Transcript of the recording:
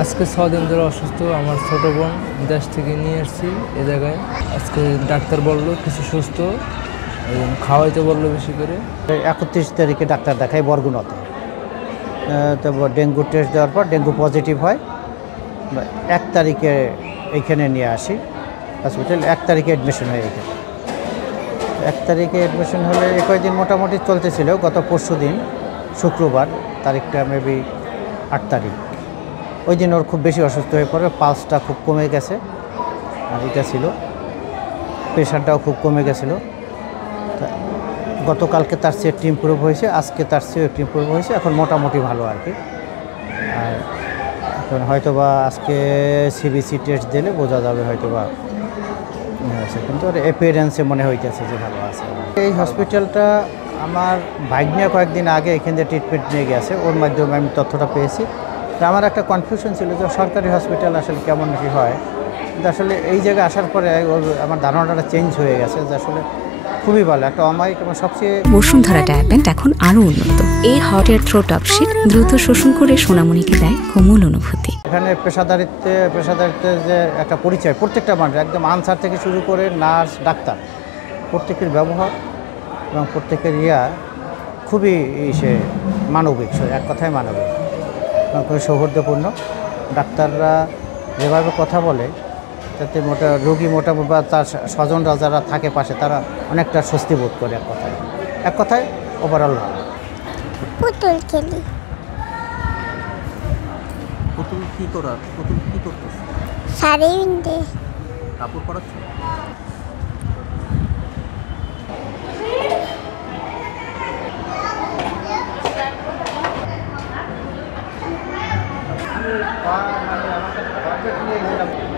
আজকে 6 দিন ধরে অসুস্থ। আমার ছোট বোন দেশ থেকে নিয়ে এসেছি এ জায়গায়। আজকে ডাক্তার বলল কিছু সুস্থ, খাওয়াইতে বললো বেশি করে। 31 তারিখে ডাক্তার দেখাই বরগুনাতে। তো ডেঙ্গু টেস্ট দেওয়ার পর ডেঙ্গু পজিটিভ হয়। 1 তারিখে এইখানে নিয়ে আসি হসপিটাল। 1 তারিখে অ্যাডমিশন হয়ে এখানে। 1 তারিখে অ্যাডমিশন হলে কয়েকদিন মোটামুটি চলতেছিল। গত পরশু দিন শুক্রবার, তারিখটা মেবি 8 তারিখ, ওই দিন ওর খুব বেশি অসুস্থ হয়ে পড়ে। পালসটা খুব কমে গেছে, এটা ছিল, প্রেশারটাও খুব কমে গেছিলো। গতকালকে তার চেয়ে একটু ইমপ্রুভ হয়েছে, আজকে তার চেয়ে একটু ইমপ্রুভ হয়েছে, এখন মোটামুটি ভালো আর কি। আর এখন হয়তোবা আজকে সিবিসি টেস্ট দিলে বোঝা যাবে হয়তোবা আছে, কিন্তু ওর অ্যাপিয়ারেন্সে মনে হইতেছে যে ভালো আছে। এই হসপিটালটা আমার ভাগ্নে কয়েকদিন আগে এখান থেকে ট্রিটমেন্ট নিয়ে গেছে, ওর মাধ্যমে আমি তথ্যটা পেয়েছি। তো আমার একটা কনফিউশন ছিল যে সরকারি হসপিটাল আসলে কেমন কী হয়, কিন্তু আসলে এই জায়গায় আসার পরে আমার ধারণাটা চেঞ্জ হয়ে গেছে যে আসলে খুবই ভালো একটা অমায়িক এবং সবচেয়ে। বসুন্ধরা ডায়াপেন্ট এখন আরও উন্নত। এই হট এয়ার থ্রো টপশিট দ্রুত শোষণ করে সোনামণিকে দেয় কোমল অনুভূতি। এখানে পেশাদারিত্বের যে একটা পরিচয়, প্রত্যেকটা মানুষ একদম আনসার থেকে শুরু করে নার্স, ডাক্তার, প্রত্যেকের ব্যবহার এবং প্রত্যেকের খুবই মানবিক, এক কথায় মানবিক এবং খুবই সৌহার্দ্যপূর্ণ। ডাক্তাররা যেভাবে কথা বলে তাতে রোগী মোটামুটি বা তার স্বজনরা যারা থাকে পাশে তারা অনেকটা স্বস্তি বোধ করে। এক কথায় ওভারঅল ভালো। পুতুল খেলি। পুতুল কি করতেছ? শাড়ি বিনতে। কাপড় পরাচ্ছ? মানে